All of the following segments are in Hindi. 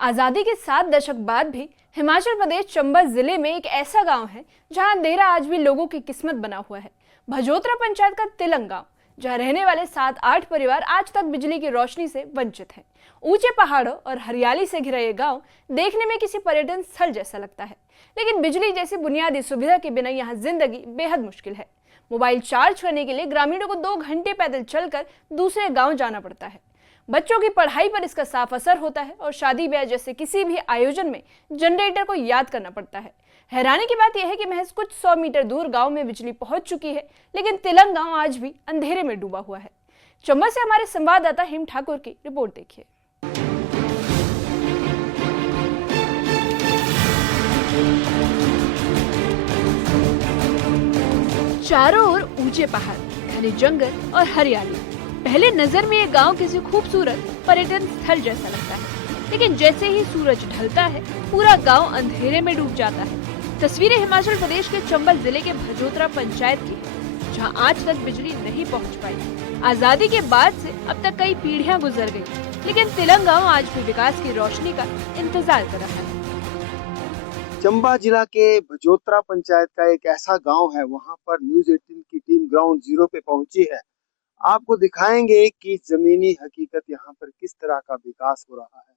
आजादी के 7 दशक बाद भी हिमाचल प्रदेश चंबा जिले में एक ऐसा गांव है जहां अंधेरा आज भी लोगों की किस्मत बना हुआ है। भजोतरा पंचायत का तिलंग गांव, जहां रहने वाले 7-8 परिवार आज तक बिजली की रोशनी से वंचित हैं। ऊंचे पहाड़ों और हरियाली से घिरा ये गांव देखने में किसी पर्यटन स्थल जैसा लगता है, लेकिन बिजली जैसी बुनियादी सुविधा के बिना यहाँ जिंदगी बेहद मुश्किल है। मोबाइल चार्ज करने के लिए ग्रामीणों को 2 घंटे पैदल चलकर दूसरे गाँव जाना पड़ता है। बच्चों की पढ़ाई पर इसका साफ असर होता है और शादी ब्याह जैसे किसी भी आयोजन में जनरेटर को याद करना पड़ता है। हैरानी की बात यह है कि महज कुछ 100 मीटर दूर गांव में बिजली पहुंच चुकी है, लेकिन तिलंग गांव आज भी अंधेरे में डूबा हुआ है। चंबा से हमारे संवाददाता हिम ठाकुर की रिपोर्ट देखिए। चारों ओर ऊंचे पहाड़, घने जंगल और हरियाली। पहले नजर में ये गांव किसी खूबसूरत पर्यटन स्थल जैसा लगता है, लेकिन जैसे ही सूरज ढलता है पूरा गांव अंधेरे में डूब जाता है। तस्वीरें हिमाचल प्रदेश के चंबल जिले के भजोतरा पंचायत की है, जहां आज तक बिजली नहीं पहुंच पाई। आजादी के बाद से अब तक कई पीढ़ियां गुजर गई, लेकिन तिलंग गांव आज भी विकास की रोशनी का इंतजार कर रहा है। चंबा जिला के भजोतरा पंचायत का एक ऐसा गांव है, वहां पर न्यूज़ 18 की टीम ग्राउंड जीरो पे पहुंची है। आपको दिखाएंगे कि जमीनी हकीकत यहाँ पर किस तरह का विकास हो रहा है।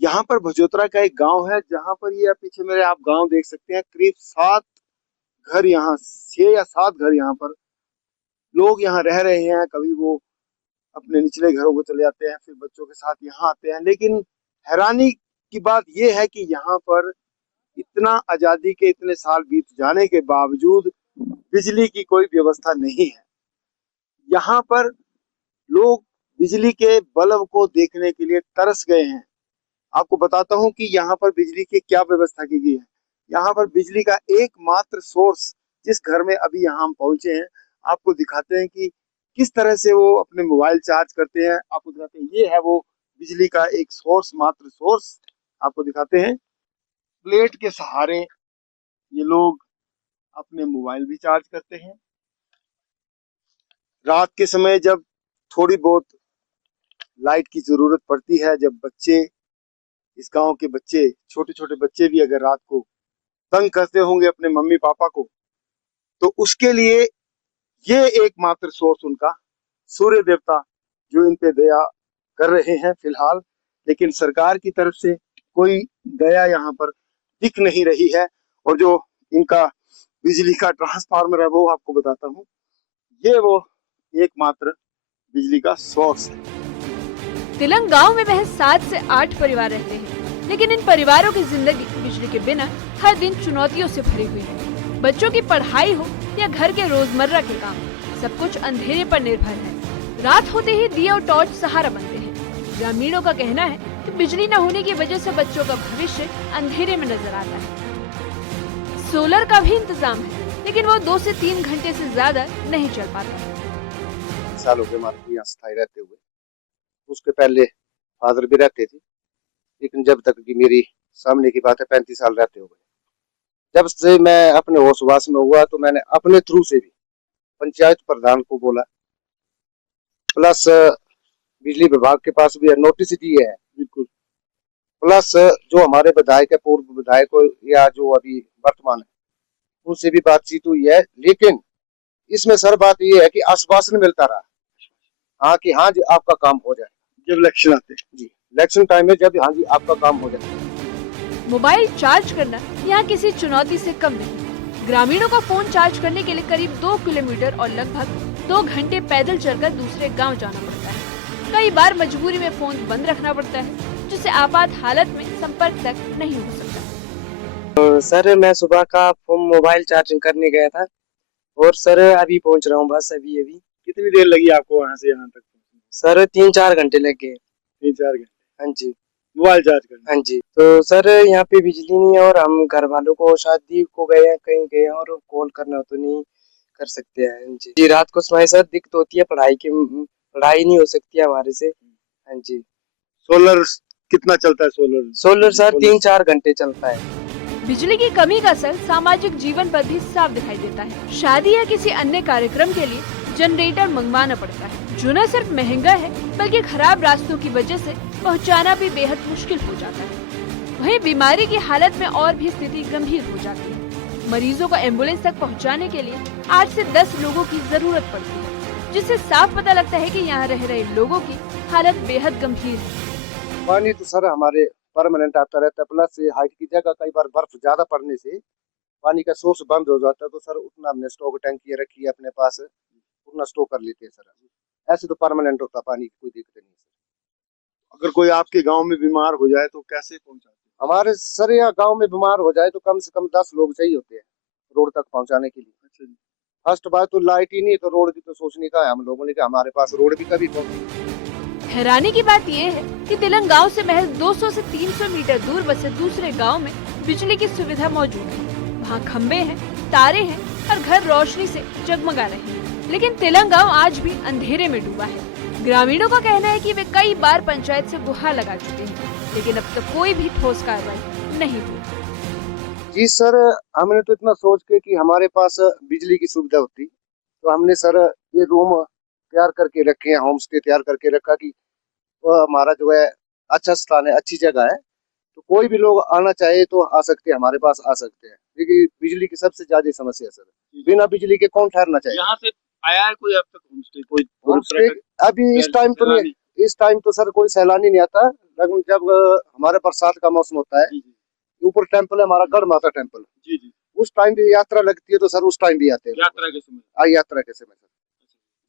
यहाँ पर भजोतरा का एक गांव है, जहाँ पर ये पीछे मेरे आप गांव देख सकते हैं। करीब 7 घर यहाँ, 6 या 7 घर यहाँ पर लोग यहाँ रह रहे हैं। कभी वो अपने निचले घरों को चले जाते हैं, फिर बच्चों के साथ यहाँ आते हैं। लेकिन हैरानी की बात यह है कि यहाँ पर इतना आजादी के इतने साल बीत जाने के बावजूद बिजली की कोई व्यवस्था नहीं है। यहाँ पर लोग बिजली के बल्ब को देखने के लिए तरस गए हैं। आपको बताता हूँ कि यहाँ पर बिजली की क्या व्यवस्था की गई है। यहाँ पर बिजली का एकमात्र सोर्स, जिस घर में अभी यहाँ हम पहुंचे हैं, आपको दिखाते हैं कि किस तरह से वो अपने मोबाइल चार्ज करते हैं। आपको दिखाते हैं, ये है वो बिजली का एक सोर्स, मात्र सोर्स। आपको दिखाते हैं, प्लेट के सहारे ये लोग अपने मोबाइल भी चार्ज करते हैं। रात के समय जब थोड़ी बहुत लाइट की जरूरत पड़ती है, जब बच्चे, इस गांव के बच्चे, छोटे छोटे बच्चे भी अगर रात को तंग करते होंगे अपने मम्मी पापा को, तो उसके लिए ये एकमात्र सोर्स उनका सूर्य देवता, जो इन पे दया कर रहे हैं फिलहाल। लेकिन सरकार की तरफ से कोई दया यहाँ पर दिख नहीं रही है। और जो इनका बिजली का ट्रांसफार्मर है, वो आपको बताता हूँ, ये वो एकमात्र बिजली का सोर्स है। तिलंग गांव में महज 7 से 8 परिवार रहते हैं, लेकिन इन परिवारों की जिंदगी बिजली के बिना हर दिन चुनौतियों से भरी हुई है। बच्चों की पढ़ाई हो या घर के रोजमर्रा के काम, सब कुछ अंधेरे पर निर्भर है। रात होते ही दिए और टॉर्च सहारा बनते हैं। ग्रामीणों का कहना है कि बिजली न होने की वजह से बच्चों का भविष्य अंधेरे में नजर आता है। सोलर का भी इंतजाम है, लेकिन वो 2 से 3 घंटे से ज्यादा नहीं चल पाता। सालों के हमारे यहाँ स्थायी रहते हुए, उसके पहले फादर भी रहते थे, लेकिन जब तक की मेरी सामने की बात है 35 साल रहते हो गए। जब से मैं अपने होशवास में हुआ, तो मैंने अपने थ्रू से भी पंचायत प्रधान को बोला, प्लस बिजली विभाग के पास भी नोटिस दिए है बिल्कुल, प्लस जो हमारे विधायक है, पूर्व विधायक या जो अभी वर्तमान है, उनसे भी बातचीत हुई है। लेकिन इसमें सर बात ये है कि आश्वासन मिलता रहा, हाँ कि हाँ जी आपका काम हो जाए। जब इलेक्शन आते हैं जी, इलेक्शन टाइम में जब हाँ जी आपका काम हो जाए। मोबाइल चार्ज करना यहाँ किसी चुनौती से कम नहीं। ग्रामीणों को फोन चार्ज करने के लिए करीब 2 किलोमीटर और लगभग 2 घंटे पैदल चलकर दूसरे गांव जाना पड़ता है। कई बार मजबूरी में फोन बंद रखना पड़ता है, जिससे आपात हालत में संपर्क तक नहीं हो सकता। सर मैं सुबह का मोबाइल चार्जिंग करने गया था, और सर अभी पहुंच रहा हूँ बस अभी। कितनी देर लगी आपको वहाँ से यहाँ तक? सर 3-4 घंटे लग गए। 3-4 घंटे? हाँ जी। मोबाइल चार्ज करना? हाँ जी। तो सर यहाँ पे बिजली नहीं है, और हम घर वालों को शादी को गए हैं, कहीं गए हैं, और कॉल करना तो नहीं कर सकते हैं जी। रात को समय सर दिक्कत होती है, पढ़ाई नहीं हो सकती है हमारे से। हाँ जी। सोलर कितना चलता है? सोलर सर 3-4 घंटे चलता है। बिजली की कमी का असर सामाजिक जीवन पर भी साफ दिखाई देता है। शादी या किसी अन्य कार्यक्रम के लिए जनरेटर मंगवाना पड़ता है, जो न सिर्फ महंगा है, बल्कि खराब रास्तों की वजह से पहुंचाना भी बेहद मुश्किल हो जाता है। वहीं बीमारी की हालत में और भी स्थिति गंभीर हो जाती है। मरीजों को एम्बुलेंस तक पहुंचाने के लिए 8 से 10 लोगों की जरूरत पड़ती है, जिससे साफ पता लगता है कि यहाँ रह रहे लोगों की हालत बेहद गंभीर है। पानी तो सर हमारे परमानेंट आता रहता है, प्लस हाइट की जगह कई बार बर्फ ज्यादा पड़ने से पानी का सोर्स बंद हो जाता है, तो सर उतना हमने स्टॉक टैंकी रखी है अपने पास, उतना स्टॉक कर लेते हैं सर। ऐसे तो परमानेंट होता पानी की कोई दिक्कत नहीं है। अगर कोई आपके गांव में बीमार हो जाए तो कैसे पहुंचाते हैं? हमारे सर यहाँ गांव में बीमार हो जाए तो कम से कम 10 लोग चाहिए होते हैं रोड तक पहुंचाने के लिए। अच्छा जी। फर्स्ट बात तो लाइट ही नहीं है, तो रोड की तो सोचने का है हम लोगों ने कि हमारे पास रोड भी कभी पहुंची। हैरानी की बात यह है कि तिलंग गांव से महज 200 से 300 मीटर दूर बसे दूसरे गांव में बिजली की सुविधा मौजूद है। वहाँ खंबे हैं, तारे हैं और घर रोशनी से जगमगा रहे हैं, लेकिन तिलंग गांव आज भी अंधेरे में डूबा है। ग्रामीणों का कहना है कि वे कई बार पंचायत से गुहार लगा चुके हैं, लेकिन अब तक कोई भी ठोस कार्रवाई नहीं हुई। जी सर, हमने तो इतना सोच के कि हमारे पास बिजली की सुविधा होती, तो हमने सर ये रूम तैयार करके रखे हैं, होम स्टे तैयार करके रखा कि हमारा जो है अच्छा स्थान है, अच्छी जगह है, तो कोई भी लोग आना चाहे तो आ सकते हैं, हमारे पास आ सकते हैं। क्योंकि बिजली की सबसे ज्यादा समस्या है सर, बिना बिजली के कौन ठहरना चाहिए। यहाँ से आया है कोई अब तक होम स्टे? कोई होम स्टे अभी इस टाइम तो नहीं, इस टाइम तो सर कोई सैलानी नहीं आता, लेकिन जब हमारे बरसात का मौसम होता है, ऊपर टेम्पल है हमारा गढ़ माता टेम्पल, जी जी, उस टाइम भी यात्रा लगती है, तो सर उस टाइम भी आते हैं यात्रा के समय। यात्रा के समय सर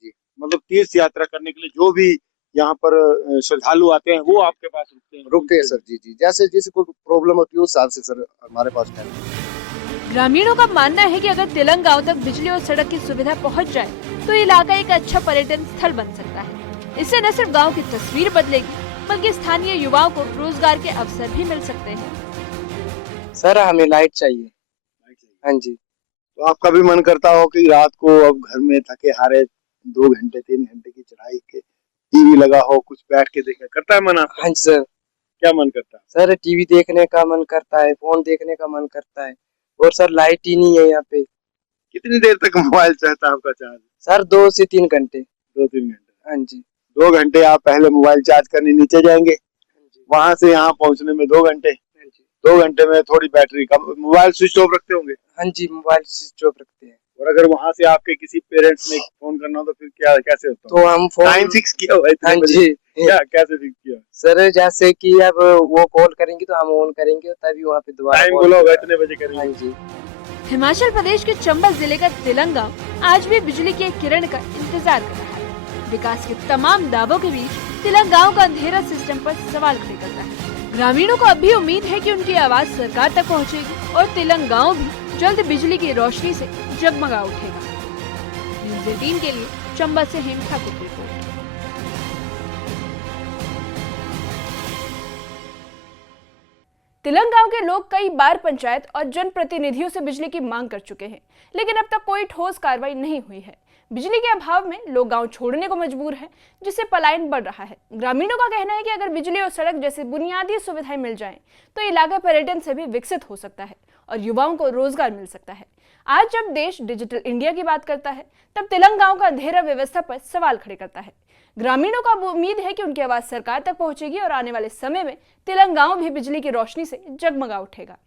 जी, मतलब तीर्थ यात्रा करने के लिए जो भी यहाँ पर श्रद्धालु आते हैं वो आपके पास रुकते हैं सर। जी जी, जैसे जिसे कोई प्रॉब्लम होती है उस हिसाब से सर हमारे पास है। ग्रामीणों का मानना है कि अगर तिलंग गांव तक बिजली और सड़क की सुविधा पहुंच जाए तो इलाका एक अच्छा पर्यटन स्थल बन सकता है। इससे न सिर्फ गांव की तस्वीर बदलेगी, बल्कि स्थानीय युवाओं को रोजगार के अवसर भी मिल सकते हैं। सर हमें लाइट चाहिए। हाँ जी। तो आपका भी मन करता हो कि रात को अब घर में थके हारे 2 घंटे 3 घंटे की चढ़ाई के टीवी लगा हो, कुछ बैठ के देखने करता है मन आपका? हाँ जी सर। क्या मन करता है? सर टीवी देखने का मन करता है, फोन देखने का मन करता है, और सर लाइट ही नहीं है यहाँ पे। कितनी देर तक मोबाइल चाहता है आपका चार्ज? सर 2 से 3 घंटे। 2-3 घंटे? हाँ जी। 2 घंटे आप पहले मोबाइल चार्ज करने नीचे जाएंगे, वहां से यहाँ पहुँचने में 2 घंटे, 2 घंटे में थोड़ी बैटरी कम। मोबाइल स्विच ऑफ रखते होंगे? हाँ जी, मोबाइल स्विच ऑफ रखते हैं। और अगर वहां से आपके किसी पेरेंट्स ने फोन करना हो तो फिर क्या कैसे होता? तो हम फोन टाइम फिक्स किया हुआ है? हाँ जी। क्या कैसे फिक्स किया सर? जैसे कि अब वो कॉल करेंगे तो हम ऑन करेंगे, तभी वहाँ पे दोबारा टाइम बोलोगे इतने बजे करेंगे? हाँ जी। हिमाचल प्रदेश के चंबा जिले का तिलंग गांव आज भी बिजली की एक किरण का इंतजार कर रहा है। विकास के तमाम दावों के बीच तिलंग गांव का अंधेरा सिस्टम पर सवाल खड़े करता है। ग्रामीणों को अब भी उम्मीद है कि उनकी आवाज सरकार तक पहुंचेगी और तिलंग गांव भी जल्द बिजली की रोशनी से जगमगा उठेगा। न्यूज़ 18 के लिए चंबा से हेम ठाकुर की रिपोर्ट। तिलंग गांव के लोग कई बार पंचायत और जनप्रतिनिधियों से बिजली की मांग कर चुके हैं, लेकिन अब तक कोई ठोस कार्रवाई नहीं हुई है। बिजली के अभाव में लोग गांव छोड़ने को मजबूर हैं, जिससे पलायन बढ़ रहा है। ग्रामीणों का कहना है कि अगर बिजली और सड़क जैसी बुनियादी सुविधाएं मिल जाएं, तो इलाका पर्यटन से भी विकसित हो सकता है और युवाओं को रोजगार मिल सकता है। आज जब देश डिजिटल इंडिया की बात करता है, तब तिलंग गांव का अंधेरा व्यवस्था पर सवाल खड़े करता है। ग्रामीणों को अब उम्मीद है कि उनकी आवाज सरकार तक पहुंचेगी और आने वाले समय में तिलंग गांव भी बिजली की रोशनी से जगमगा उठेगा।